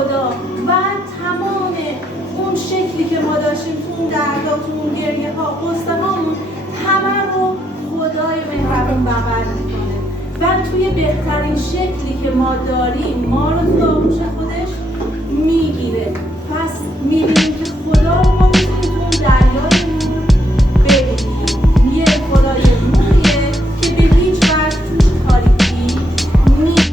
خدا و تمام اون شکلی که ما داشتیم تو اون دردا، تو اون گریه ها، قصه هامون، همه رو خدای مهربون بغل میکنه و توی بهترین شکلی که ما داریم ما رو تو آغوش خودش میگیره. پس میبینیم که خدا رو ما میتونیم تو اون دریای نور ببینیم. یه خدای نوریه که به هیچ وجه توش تاریکی نیست.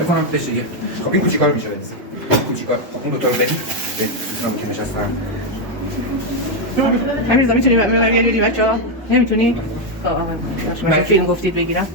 بکنم بشه دیگه. خب این کوچیکا رو میشه بریز. کوچیکا. خب اون دوتا رو بدی. میتونم که نشستم. همیشه میتونی بچه‌ها؟ نمیتونی؟ من فیلم گفتید بگیرم.